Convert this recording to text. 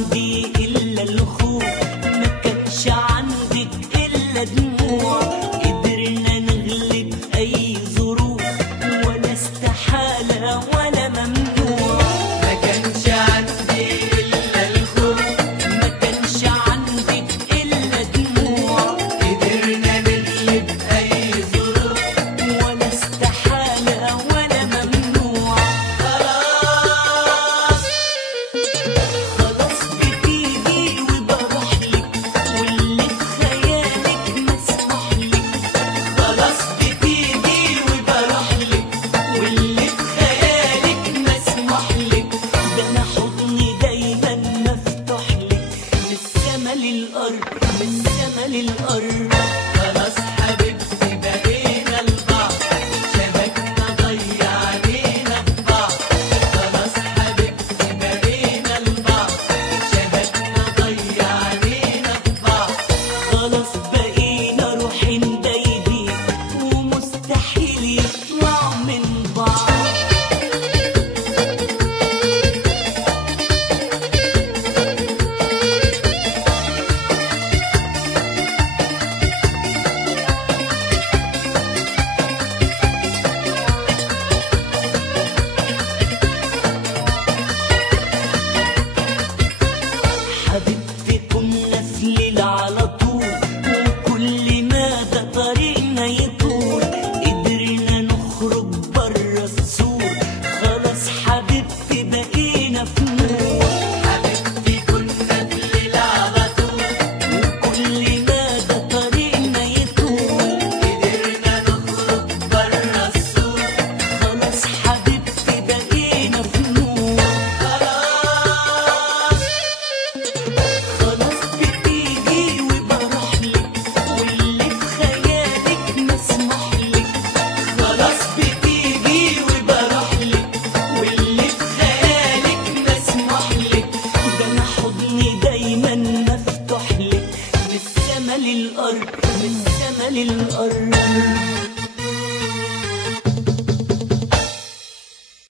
عندي إلا الخوف، ما كانش عندك إلا دموع. قدرنا نغلب أي ظروف، ولا استحالة ولا ممنوع. ما كانش عندي إلا الخوف، ما كانش عندك إلا دموع. قدرنا نغلب أي ظروف، ولا استحالة ولا ممنوع. خلاص خلاص بتيجي وبروحلك، واللي في خيالك مسموحلك. خلاص بتيجي وبروحلك، واللي في خيالك مسموحلك. ده أنا حضني دايما مفتوحلك، من السما للأرض، من السما للأرض. خلاص حبيبتي بقينا لبعض، شبكنا ضيعنينا في بعض. خلاص حبيبتي بقينا لبعض، شبكنا ضيعنينا في بعض. خلاص بقينا روحين دايبين، ومستحيل يطلعوا من بعض. حبيبتي كنا في ليل على طول، وكل ما ده طريقنا يطول. قدرنا نخرج برا السور، خلاص حبيبتي بقينا في نور. حبيبتي كنا في الليل على طول، وكل ما ده طريقنا يطول. قدرنا نخرج برا السور. خلاص حبيبتي بقينا في نور. خلاص خلاص بتيجي وبروحلك، واللي في خيالك مسموحلك. خلاص بتيجي وبروحلك، واللي في خيالك مسموحلك. ده أنا حضني دايما مفتوحلك، من السما للأرض، من السما للأرض.